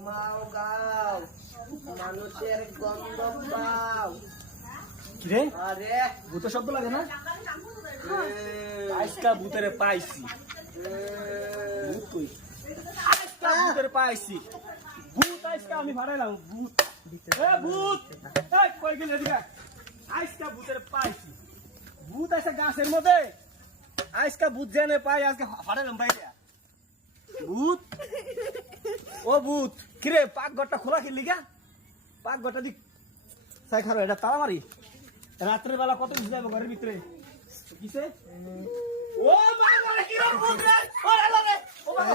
মাও গাও মানুষের গন্ধ পাও কিরে আরে ভূতের শব্দ লাগে না আজকা ভূতের পাইছি ভূত কই আজকা ভূতের পাইছি ভূত আজকা আমি ফাড়াইলাম ভূত এ ভূত এই কই গেল এদিকে আজকা ভূতের পাইছি ভূত আছে গাছের মধ্যে আজকা ভূত জেনে পাই আজকে ফাড়াইলাম বাইরে ভূত ও ভূত কিরে পাক ঘরটা খোলা খেললি গা পাক ঘরটা দি সাই খারো এটা তালা মারি রাত্রের বেলা কত কিছু যাবো ঘরের ভিতরে কিসে ও বাবা কি ভূত রে ও রে ও বাবা